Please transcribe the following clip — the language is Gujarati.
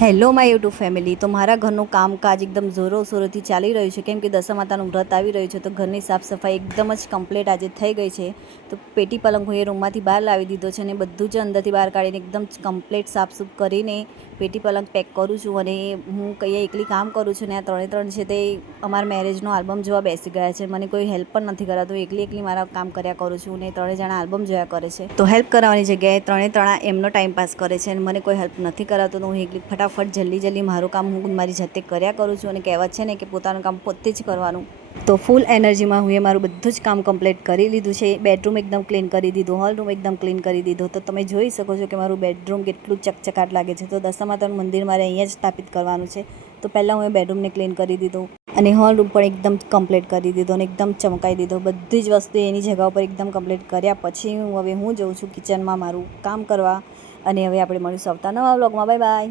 Hello my YouTube family. તો મારા ઘરનું કામકાજ એકદમ જોરોશોરોથી ચાલી રહ્યું છે, કેમ કે દશા માતાનું વ્રત આવી રહ્યું છે. તો ઘરની સાફ સફાઈ એકદમ જ કમ્પ્લીટ આજે થઈ ગઈ છે. તો પેટી પલંગ હું એ રૂમમાંથી બહાર લાવી દીધો છે અને બધું જ અંદરથી બહાર કાઢીને એકદમ કમ્પ્લીટ સાફસૂફ કરીને પેટી પલંગ પેક કરું છું. અને હું કહીએ એકલી કામ કરું છું ને આ ત્રણે છે તે અમારા મેરેજનો આલ્બમ જોવા બેસી ગયા છે. મને કોઈ હેલ્પ પણ નથી કરાતું, એકલી મારા કામ કર્યા કરું છું ને ત્રણે જણા આલ્બમ જોયા કરે છે. તો હેલ્પ કરાવવાની જગ્યાએ ત્રણે એમનો ટાઈમ પાસ કરે છે અને મને કોઈ હેલ્પ નથી કરાતું. તો હું એકલી ફટાફટ જલ્દી મારું કામ હું મારી જાતે કર્યા કરું છું. અને કહેવત છે ને કે પોતાનું કામ પોતે જ કરવાનું. તો ફૂલ એનર્જીમાં હું મારું બધું જ કામ કમ્પ્લીટ કરી લીધું છે. બેડરૂમ એકદમ ક્લીન કરી દીધું, હોલ રૂમ એકદમ ક્લીન કરી દીધો. તો તમે જોઈ શકો છો કે મારું બેડરૂમ કેટલું ચકચકાટ લાગે છે. તો દશા માતાનું મંદિર મારે અહીંયા જ સ્થાપિત કરવાનું છે. તો પહેલાં હું બેડરૂમને ક્લીન કરી દીધું અને હોલ રૂમ પણ એકદમ કમ્પ્લીટ કરી દીધો અને એકદમ ચમકાઈ દીધો. બધી જ વસ્તુ એની જગ્યા ઉપર એકદમ કમ્પ્લીટ કર્યા પછી હું જઉં છું કિચનમાં મારું કામ કરવા. અને હવે આપણે મળીશું આવતા નવા વ્લોગમાં. Bye bye.